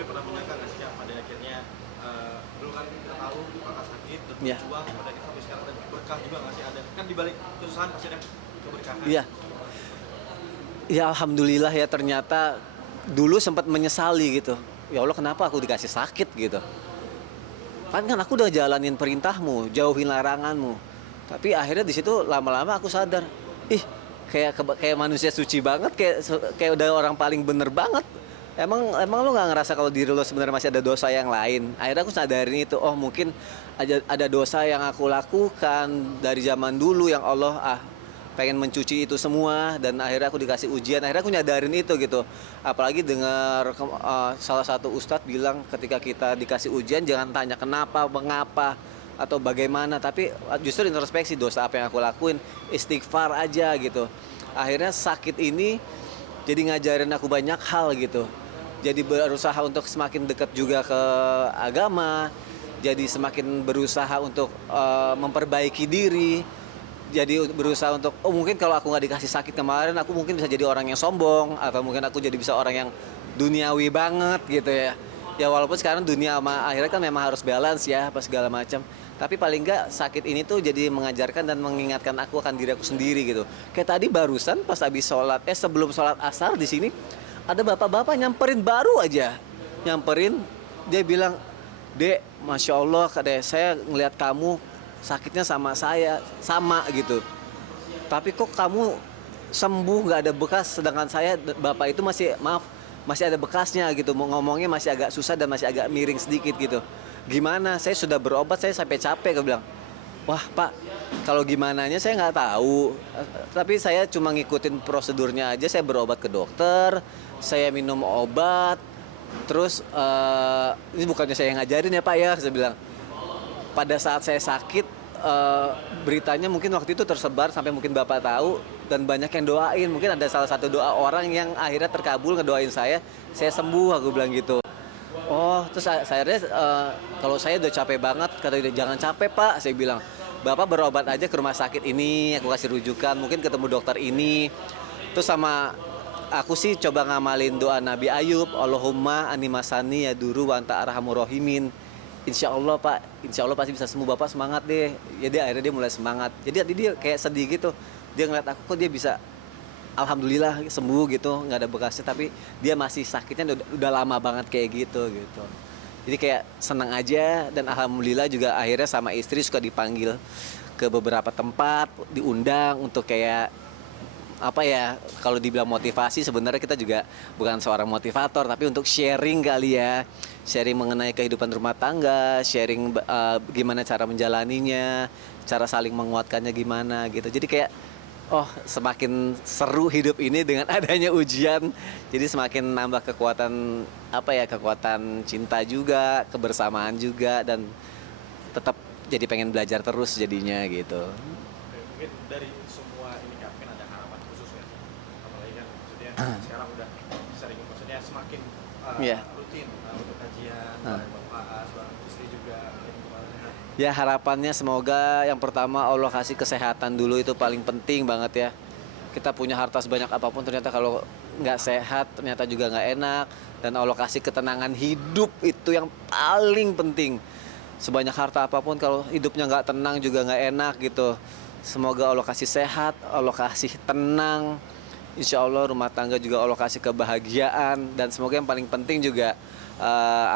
Tapi pernah menyangka nggak sih pada akhirnya dulu kan kita tahu kakak sakit, Iya. berjuang, pada akhirnya sampai sekarang ada berkah juga nggak sih, ada kan dibalik kesusahan pasti ada keberkahan. Iya. Ya alhamdulillah ya, ternyata dulu sempat menyesali gitu. Ya Allah, kenapa aku dikasih sakit gitu. Kan aku udah jalanin perintahmu, jauhin laranganmu. Tapi akhirnya di situ lama-lama aku sadar, ih, kayak manusia suci banget, kayak udah orang paling bener banget. Emang lu nggak ngerasa kalau diri lu sebenarnya masih ada dosa yang lain? Akhirnya aku sadarin itu, oh mungkin ada dosa yang aku lakukan dari zaman dulu yang Allah pengen mencuci itu semua, dan akhirnya aku dikasih ujian. Akhirnya aku nyadarin itu gitu. Apalagi dengar salah satu ustadz bilang, ketika kita dikasih ujian jangan tanya kenapa, mengapa, atau bagaimana, tapi justru introspeksi, dosa apa yang aku lakuin, istighfar aja gitu. Akhirnya sakit ini jadi ngajarin aku banyak hal gitu. Jadi berusaha untuk semakin dekat juga ke agama, jadi semakin berusaha untuk memperbaiki diri, jadi berusaha untuk, oh mungkin kalau aku nggak dikasih sakit kemarin, aku mungkin bisa jadi orang yang sombong, atau mungkin aku jadi bisa orang yang duniawi banget gitu ya. Ya walaupun sekarang dunia sama akhirnya kan memang harus balance ya, apa segala macam. Tapi paling nggak sakit ini tuh jadi mengajarkan dan mengingatkan aku akan diri aku sendiri gitu. Kayak tadi barusan pas habis sholat, sebelum sholat asar di sini ada bapak-bapak nyamperin baru aja, nyamperin, dia bilang, Dek, masya Allah, kadang saya ngelihat kamu sakitnya sama saya, sama gitu. Tapi kok kamu sembuh nggak ada bekas, sedangkan saya, bapak itu masih, maaf, masih ada bekasnya gitu. Mau ngomongnya masih agak susah dan masih agak miring sedikit gitu. Gimana? Saya sudah berobat, saya sampai capek. Dia bilang, wah Pak, kalau gimananya saya nggak tahu. Tapi saya cuma ngikutin prosedurnya aja. Saya berobat ke dokter, saya minum obat. Terus ini bukannya saya yang ngajarin ya Pak ya, saya bilang. Pada saat saya sakit, beritanya mungkin waktu itu tersebar sampai mungkin Bapak tahu, dan banyak yang doain. Mungkin ada salah satu doa orang yang akhirnya terkabul ngedoain saya sembuh, aku bilang gitu. Oh, terus akhirnya kalau saya udah capek banget, kata dia, jangan capek Pak, saya bilang. Bapak berobat aja ke rumah sakit ini, aku kasih rujukan, mungkin ketemu dokter ini. Terus sama aku sih coba ngamalin doa Nabi Ayub, Allahumma animasani ya duru wa anta arhamur rahimin. Insya Allah Pak, insya Allah pasti bisa sembuh. Bapak semangat deh. Jadi akhirnya dia mulai semangat. Jadi tadi dia kayak sedih gitu. Dia ngeliat aku, kok dia bisa alhamdulillah sembuh gitu, nggak ada bekasnya, tapi dia masih sakitnya udah lama banget kayak gitu. Jadi kayak senang aja, dan alhamdulillah juga akhirnya sama istri suka dipanggil ke beberapa tempat, diundang untuk kayak apa ya, kalau dibilang motivasi, sebenarnya kita juga bukan seorang motivator, tapi untuk sharing kali ya, sharing mengenai kehidupan rumah tangga, sharing gimana cara menjalaninya, cara saling menguatkannya gimana gitu. Jadi kayak, oh semakin seru hidup ini dengan adanya ujian, jadi semakin nambah kekuatan, apa ya, kekuatan cinta juga, kebersamaan juga, dan tetap jadi pengen belajar terus jadinya gitu. Oke, mungkin dari semua ini kan mungkin ada harapan khusus ya, apalagi kan maksudnya sekarang udah sering, maksudnya semakin Iya. rutin untuk kajian, bareng Bapak, bareng istri juga, mungkin kemarin. Ya harapannya semoga yang pertama Allah kasih kesehatan dulu, itu paling penting banget ya. Kita punya harta sebanyak apapun, ternyata kalau nggak sehat ternyata juga nggak enak. Dan Allah kasih ketenangan hidup, itu yang paling penting. Sebanyak harta apapun kalau hidupnya nggak tenang juga nggak enak gitu. Semoga Allah kasih sehat, Allah kasih tenang. Insya Allah rumah tangga juga Allah kasih kebahagiaan. Dan semoga yang paling penting juga,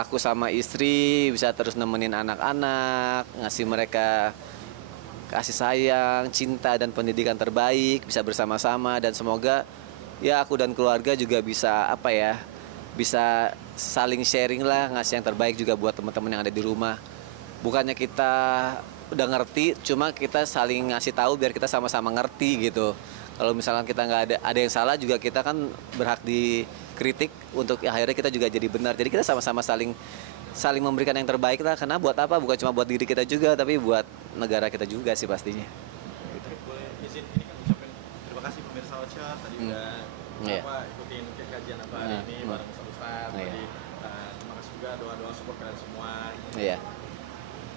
aku sama istri bisa terus nemenin anak-anak, ngasih mereka kasih sayang, cinta, dan pendidikan terbaik, bisa bersama-sama. Dan semoga ya aku dan keluarga juga bisa, apa ya, bisa saling sharing lah, ngasih yang terbaik juga buat teman-teman yang ada di rumah. Bukannya kita udah ngerti, cuma kita saling ngasih tahu biar kita sama-sama ngerti gitu. Kalau misalkan kita nggak ada yang salah juga, kita kan berhak dikritik untuk akhirnya kita juga jadi benar. Jadi kita sama-sama saling memberikan yang terbaik lah. Karena buat apa? Bukan cuma buat diri kita juga, tapi buat negara kita juga sih pastinya. Gitu. Boleh izin ini kan ucapin terima kasih pemirsa Ocha tadi udah ikutin kajian apa hari ini bareng Ustaz. Tadi terima kasih juga doa-doa support kalian semua. Iya.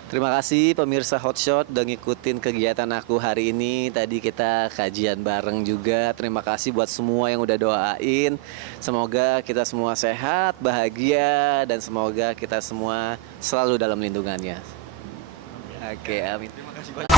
Terima kasih pemirsa Hotshot udah ngikutin kegiatan aku hari ini. Tadi kita kajian bareng juga. Terima kasih buat semua yang udah doain. Semoga kita semua sehat, bahagia, dan semoga kita semua selalu dalam lindungannya. Oke, amin. Terima kasih banyak.